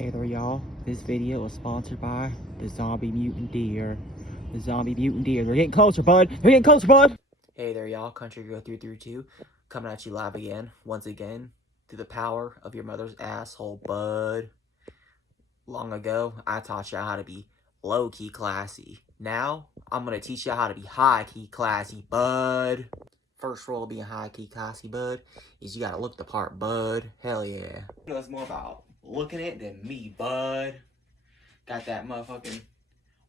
Hey there, y'all. This video is sponsored by the zombie mutant deer. The zombie mutant deer. They're getting closer, bud. They're getting closer, bud. Hey there, y'all. Country Girl 332 coming at you live again, once again, through the power of your mother's asshole, bud. Long ago, I taught y'all how to be low-key classy. Now, I'm going to teach y'all how to be high-key classy, bud. First rule of being high-key classy, bud, is you got to look the part, bud. Hell yeah. You know, it's more about looking it than me, bud. Got that motherfucking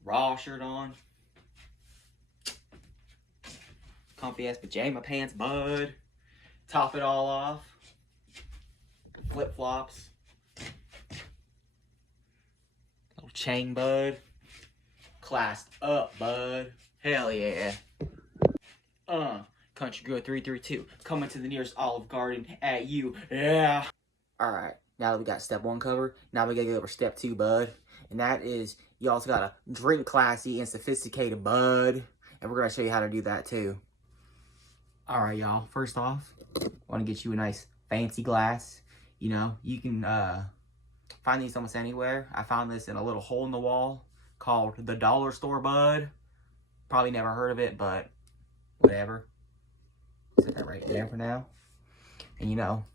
raw shirt on. Comfy ass pajama pants, bud. Top it all off. Flip flops. Little chain, bud. Classed up, bud. Hell yeah. Country Girl 332 coming to the nearest Olive Garden at you. Yeah. Alright, now that we got step one covered, now we gotta go over step two, bud. And that is, you also gotta drink classy and sophisticated, bud. And we're gonna show you how to do that too. Alright, y'all. First off, I wanna get you a nice fancy glass. You know, you can find these almost anywhere. I found this in a little hole in the wall called the dollar store, bud. Probably never heard of it, but whatever. Set that right there for now. And you know,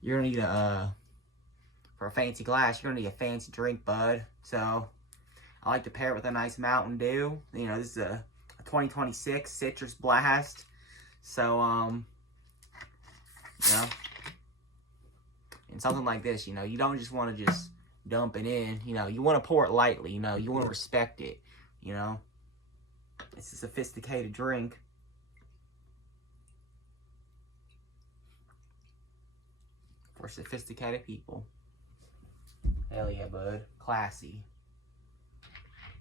you're gonna need for a fancy glass, you're gonna need a fancy drink, bud. So I like to pair it with a nice Mountain Dew. You know, this is a 2026 Citrus Blast. So you know, and something like this, you know, you don't just want to just dump it in. You know, you want to pour it lightly. You know, you want to respect it. You know, it's a sophisticated drink. For sophisticated people. Hell yeah, bud. Classy.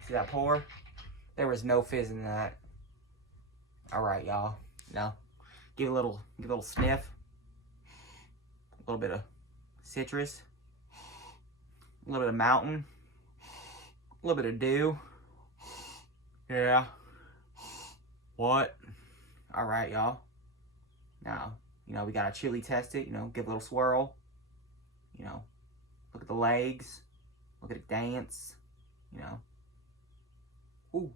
See that pour? There was no fizz in that. Alright, y'all. You know, give a little sniff. A little bit of citrus. A little bit of mountain. A little bit of dew. Yeah. What? Alright, y'all. Now, you know, we gotta chili test it, you know, give a little swirl. You know, look at the legs. Look at it dance. You know. Ooh.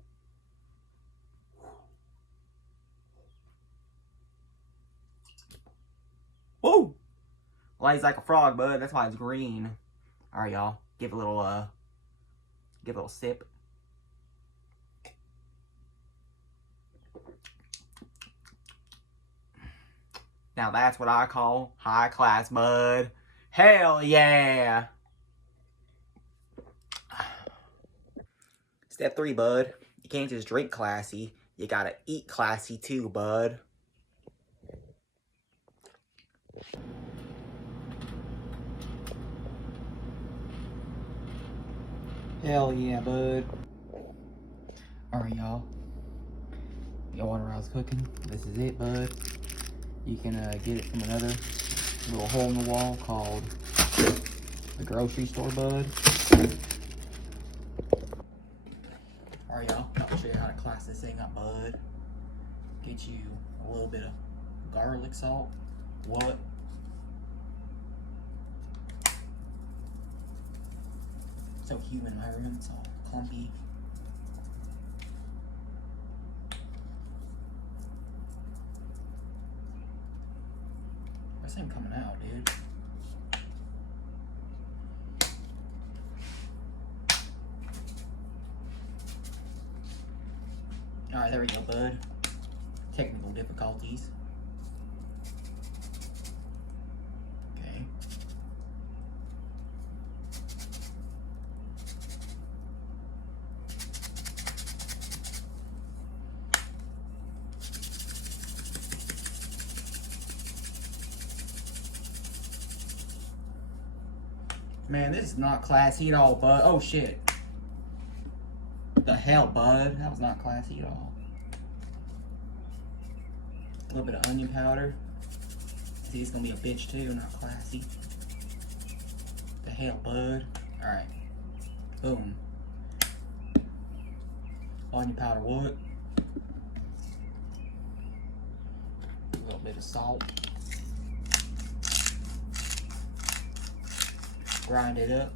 Woo! Lays like a frog, bud. That's why it's green. Alright, y'all. Give a little sip. Now that's what I call high class, bud. Hell yeah! Step 3, bud. You can't just drink classy. You gotta eat classy too, bud. Hell yeah, bud. Alright, y'all. Y'all want I was cooking? This is it, bud. You can get it from another little hole in the wall called the grocery store, bud. Alright, y'all. I'll show you how to class this thing up, bud. Get you a little bit of garlic salt. What? So humid in my room. It's all clumpy. This ain't coming out, dude. Alright, there we go, bud. Technical difficulties. Okay. Man, this is not classy at all, bud. Oh, shit. What the hell, bud? That was not classy at all. A little bit of onion powder. See, it's gonna be a bitch too, not classy. What the hell, bud? Alright. Boom. Onion powder, what? A little bit of salt. grind it up.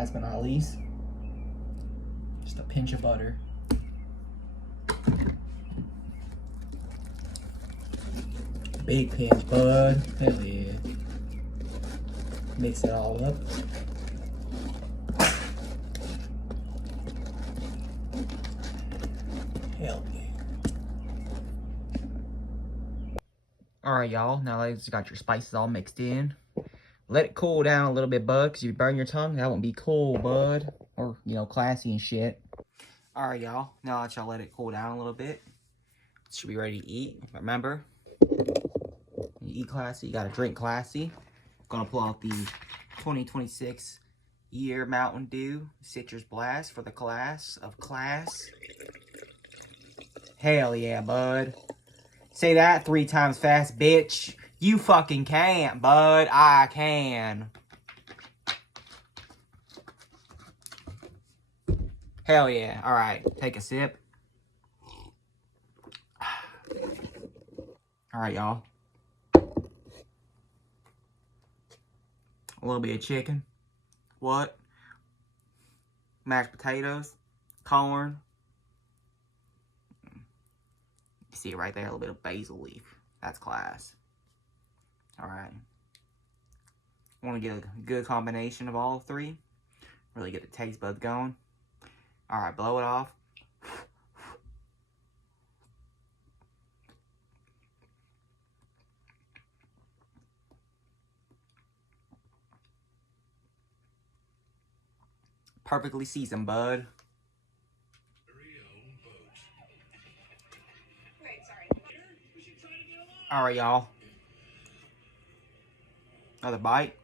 last but not least, just a pinch of butter. Big pinch, bud. Hell yeah. Mix it all up. Hell yeah. Alright, y'all. Now that you got your spices all mixed in, let it cool down a little bit, bud, because if you burn your tongue, that won't be cool, bud. Or, you know, classy and shit. Alright, y'all. Now that y'all let it cool down a little bit, it should be ready to eat. Remember, you eat classy, you gotta drink classy. Gonna pull out the 2026 year Mountain Dew Citrus Blast for the class of class. Hell yeah, bud. Say that 3 times fast, bitch. You fucking can't, bud. I can. Hell yeah. Alright, take a sip. Alright, y'all. A little bit of chicken. What? Mashed potatoes. Corn. You see it right there, a little bit of basil leaf. That's class. Alright. Want to get a good combination of all 3. Really get the taste buds going. Alright, blow it off. Perfectly seasoned, bud. Alright, y'all. Another bite.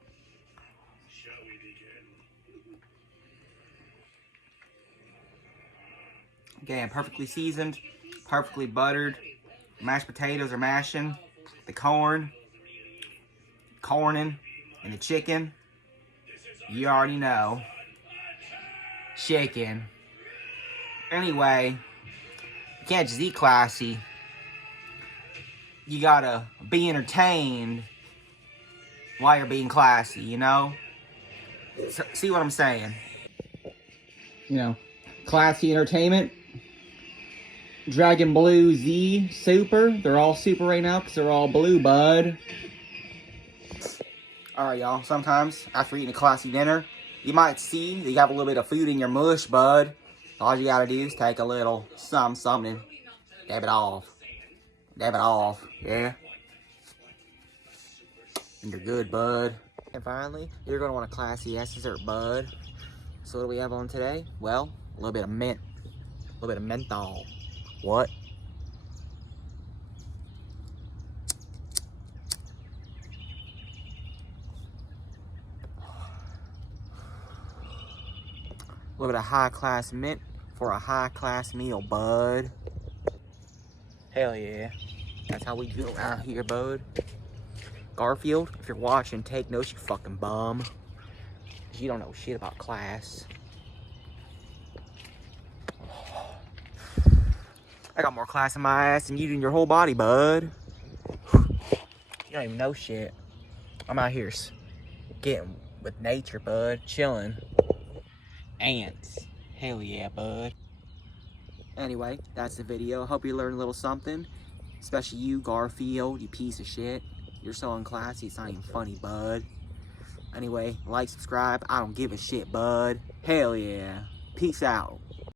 Again, perfectly seasoned, perfectly buttered. Mashed potatoes are mashing. The corning, and the chicken. You already know. Chicken. Anyway, you can't just eat classy. You gotta be entertained while you're being classy, you know? So, see what I'm saying? You know, classy entertainment. Dragon Blue Z Super. They're all super right now because they're all blue, bud. Alright, y'all. Sometimes, after eating a classy dinner, you might see that you have a little bit of food in your mush, bud. All you gotta do is take a little something and dab it off. Dab it off, yeah? And you're good, bud. And finally, you're gonna want a classy ass dessert, bud. So what do we have on today? Well, a little bit of mint. A little bit of menthol. What? A little bit of high-class mint for a high-class meal, bud. Hell yeah. That's how we do around here, bud. Garfield, if you're watching, take notes, you fucking bum. You don't know shit about class. I got more class in my ass than you do in your whole body, bud. You don't even know shit. I'm out here getting with nature, bud. Chilling. Ants. Hell yeah, bud. Anyway, that's the video. Hope you learned a little something. Especially you, Garfield, you piece of shit. You're so unclassy, it's not even funny, bud. Anyway, like, subscribe. I don't give a shit, bud. Hell yeah. Peace out.